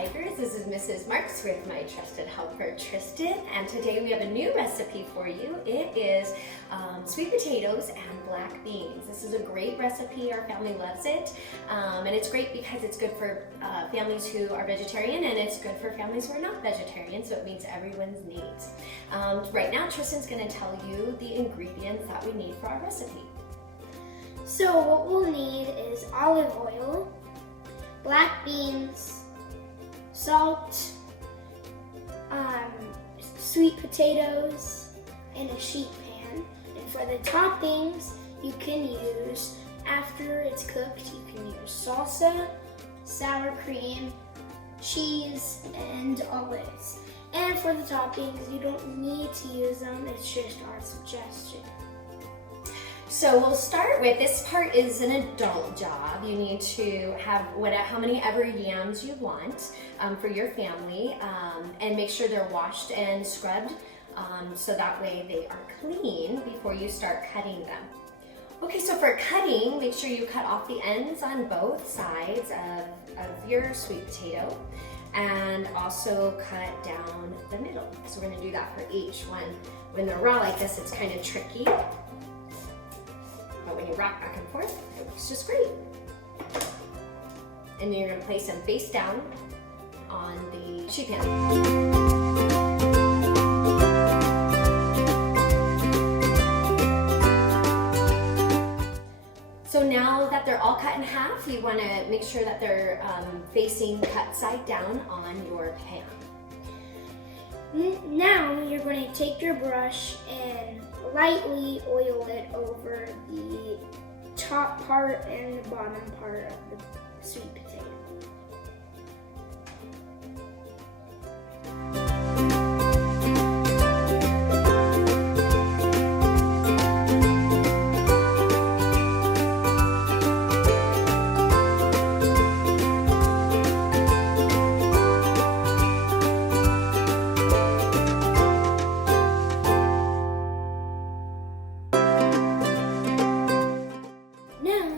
Tigers. This is Mrs. Marks with my trusted helper Tristan, and today we have a new recipe for you. It is sweet potatoes and black beans. This is a great recipe. Our family loves it, and it's great because it's good for families who are vegetarian, and it's good for families who are not vegetarian, so it meets everyone's needs. Right now, Tristan's going to tell you the ingredients that we need for our recipe. So what we'll need is olive oil, black beans, salt, sweet potatoes, and a sheet pan. And for the toppings, you can use, after it's cooked, you can use salsa, sour cream, cheese, and olives. And for the toppings, you don't need to use them, it's just our suggestion. So we'll start with, this part is an adult job. You need to have how many ever yams you want for your family, and make sure they're washed and scrubbed so that way they are clean before you start cutting them. Okay, so for cutting, make sure you cut off the ends on both sides of your sweet potato, and also cut down the middle. So we're gonna do that for each one. When they're raw like this, it's kind of tricky. But when you rock back and forth, it works just great. And then you're going to place them face down on the sheet pan. So now that they're all cut in half, you want to make sure that they're facing cut side down on your pan. Now you're going to take your brush and lightly oil it over the top part and the bottom part of the sweet potato.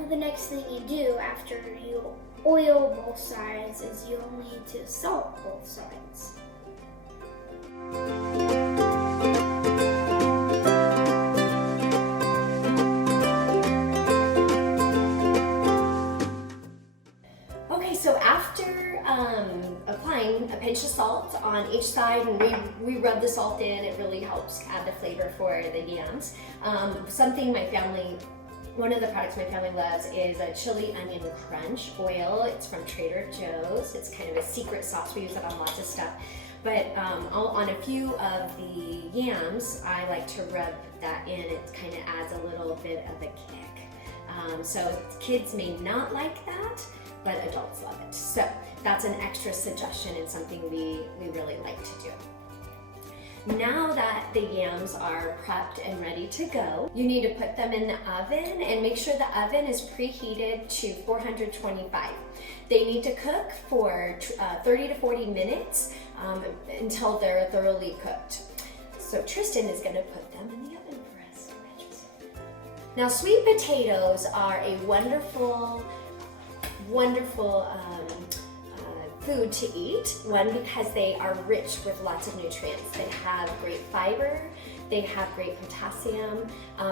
The next thing you do after you oil both sides is you'll need to salt both sides. Okay, so after applying a pinch of salt on each side, and we rub the salt in, it really helps add the flavor for the yams. One of the products my family loves is a chili onion crunch oil. It's from Trader Joe's. It's kind of a secret sauce. We use it on lots of stuff. But on a few of the yams, I like to rub that in. It kind of adds a little bit of a kick. So kids may not like that, but adults love it. So that's an extra suggestion and something we really like to do. Now that the yams are prepped and ready to go, you need to put them in the oven and make sure the oven is preheated to 425. They need to cook for 30 to 40 minutes until they're thoroughly cooked. So Tristan is going to put them in the oven for us. Now, sweet potatoes are a wonderful food to eat. One, because they are rich with lots of nutrients. They have great fiber, they have great potassium,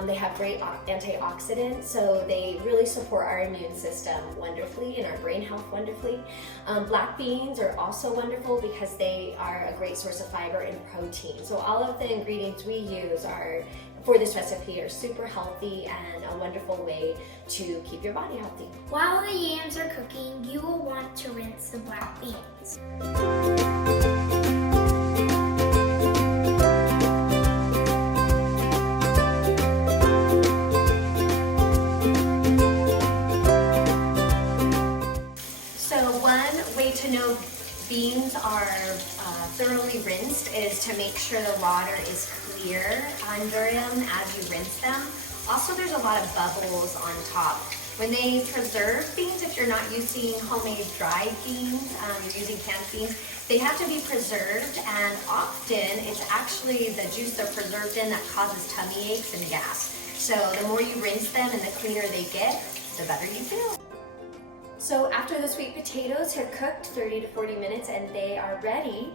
they have great antioxidants, so they really support our immune system wonderfully and our brain health wonderfully. Black beans are also wonderful because they are a great source of fiber and protein. So all of the ingredients we use for this recipe are super healthy and a wonderful way to keep your body healthy. While the yams are cooking, you will want to rinse the black beans. So one way to know beans are thoroughly rinsed is to make sure the water is clear under them as you rinse them. Also, there's a lot of bubbles on top. When they preserve beans, if you're not using homemade dried beans, you're using canned beans, they have to be preserved, and often it's actually the juice they're preserved in that causes tummy aches and gas. So the more you rinse them and the cleaner they get, the better you feel. So after the sweet potatoes have cooked 30 to 40 minutes and they are ready,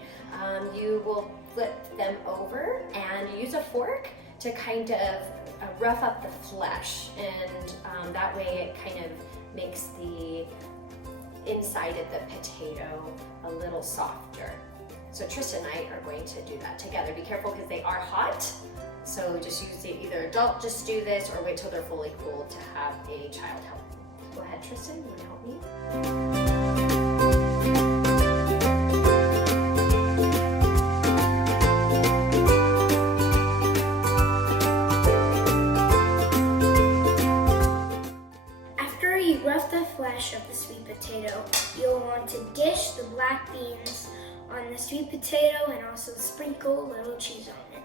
you will flip them over and use a fork to kind of rough up the flesh, and that way it kind of makes the inside of the potato a little softer. So Tristan and I are going to do that together. Be careful because they are hot, so just use either adult just do this or wait till they're fully cooled to have a child help. Go ahead, Tristan, you want to help me? After you rough the flesh of the sweet potato, you'll want to dish the black beans on the sweet potato and also sprinkle a little cheese on it.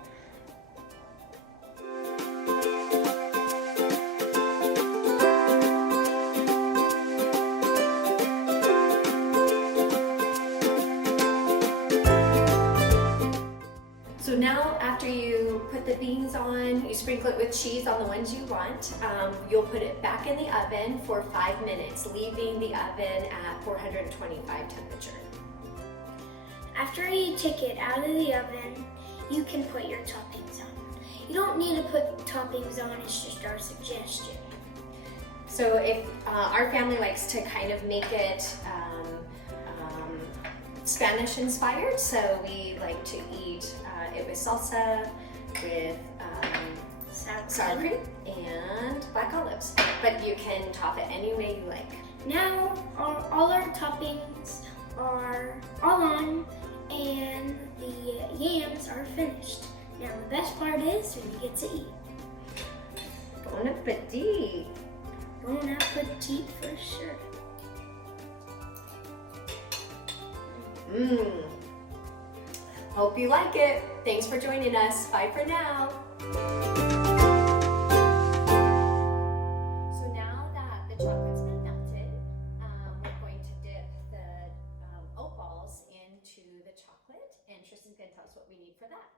So now after you put the beans on, you sprinkle it with cheese on the ones you want, you'll put it back in the oven for 5 minutes, leaving the oven at 425 temperature. After you take it out of the oven, you can put your toppings on. You don't need to put toppings on, it's just our suggestion. So if our family likes to kind of make it Spanish inspired, so we like to eat it with salsa, with sour cream, and black olives. But you can top it any way you like. Now all our toppings are all on and the yams are finished. Now the best part is when you get to eat. Bon appetit! Bon appetit for sure. Hope you like it. Thanks for joining us. Bye for now.